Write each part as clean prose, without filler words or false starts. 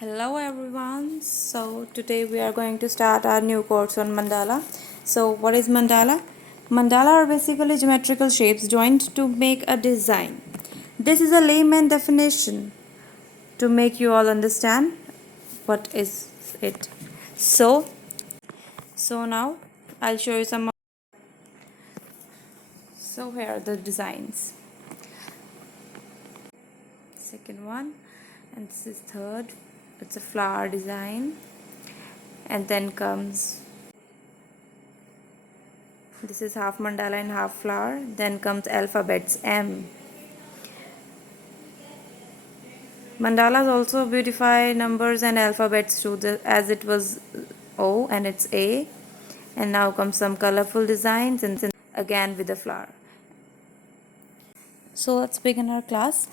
Hello everyone. So today we are going to start our new course on mandala. So what is mandala? Mandala are basically geometrical shapes joined to make a design. This is a layman definition to make you all understand what is it. So now I'll show you some. So here are the designs. Second one, and this is third. It's a flower design, and then comes this is half mandala and half flower. Then comes alphabets M. Mandalas also beautify numbers and alphabets too, as it was O and it's A. And now comes some colorful designs and again with a flower. So let's begin our class.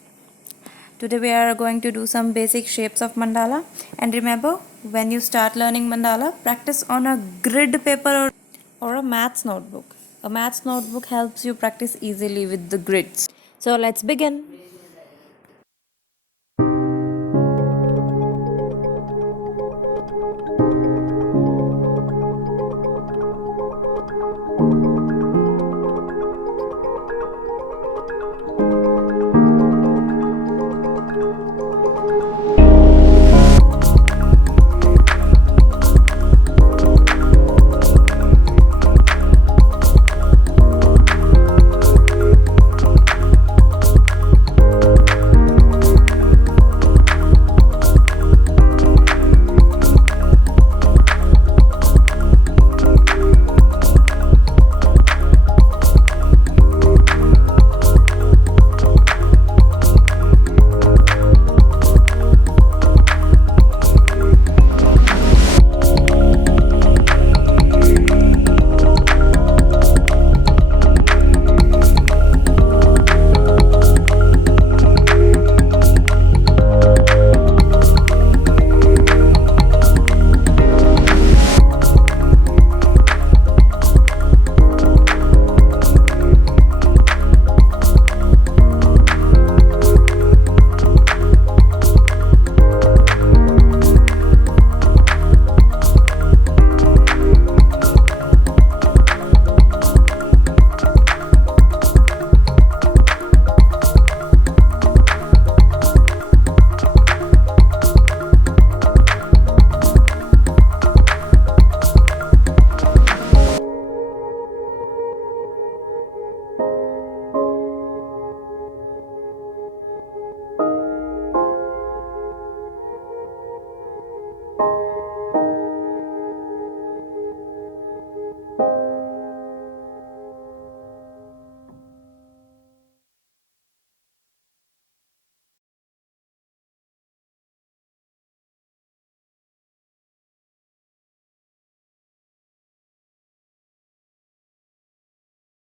Today we are going to do some basic shapes of mandala. And remember, when you start learning mandala, practice on a grid paper or a maths notebook. A maths notebook helps you practice easily with the grids. So let's begin.